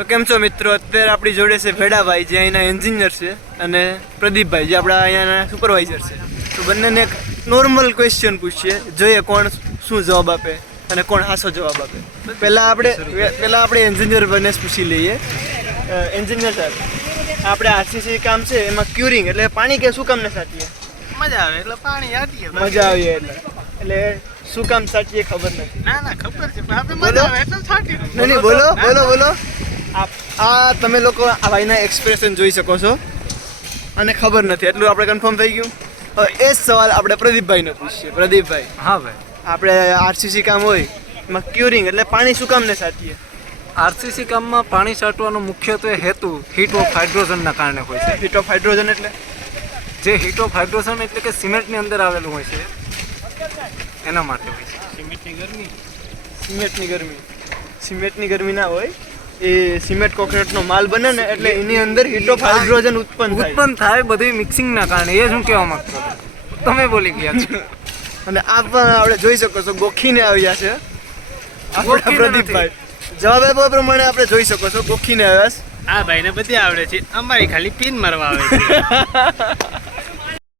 તો કેમ છો મિત્રો? અત્યારે આપણી જોડે છે ભેડાભાઈ, જે અહીંના એન્જિનિયર છે, અને પ્રદીપભાઈ, જે આપણા અહીંયાના સુપરવાઇઝર છે. તો બંનેને એક નોર્મલ ક્વેશ્ચન પૂછીએ, જોઈએ કોણ શું જવાબ આપે અને કોણ સાચો જવાબ આપે. પહેલાં આપણે એન્જિનિયર બને પૂછી લઈએ. એન્જિનિયર સાહેબ, આપણે આરસીસી કામ છે એમાં ક્યુરિંગ એટલે પાણી કે શું કામ ને સાચીએ? મજા આવે એટલે પાણી આટીએ. મજા આવી એટલે શું કામ સાચીએ ખબર નથી. ના ખબર છે પણ આપણે મજા આવે એટલે છાંટી દઉં. નહીં બોલો. આ તમે લોકો આ ભાઈના એક્સપ્રેશન જોઈ શકો છો અને ખબર નથી, એટલું આપણે કન્ફર્મ થઈ ગયું. હવે એ જ સવાલ આપણે પ્રદીપભાઈને પૂછીએ. પ્રદીપભાઈ, હા ભાઈ, આપણે આરસીસી કામ હોય એમાં ક્યુરિંગ એટલે પાણી શું કામ ને સાચીએ? આરસીસી કામમાં પાણી છાંટવાનો મુખ્યત્વે હેતુ હીટ ઓફ હાઇડ્રોજનના કારણે હોય છે. હીટ ઓફ હાઇડ્રોજન એટલે જે હીટ ઓફ હાઇડ્રોજન એટલે કે સિમેન્ટની અંદર આવેલું હોય છે, એના માટે હોય છે. સિમેન્ટની ગરમી ના હોય, એ સિમેન્ટ કોન્ક્રીટનો માલ બને ને એટલે એની અંદર હીટ ઓફ હાઇડ્રોજન ઉત્પન્ન થાય બધું મિક્સિંગના કારણે. એ શું કહેવા માંગતો હતો? તમે બોલી ગયા છો. અને આ પણ આપણે જોઈ શકો છો ગોખીને આવ્યા છે આપણા પ્રદીપભાઈ. જવાબ આપ્યા પ્રમાણે આપણે જોઈ શકો છો ગોખીને આવ્યા છે. આ ભાઈને બધી આવડે છે, અમારી ખાલી પિન મારવા આવે છે.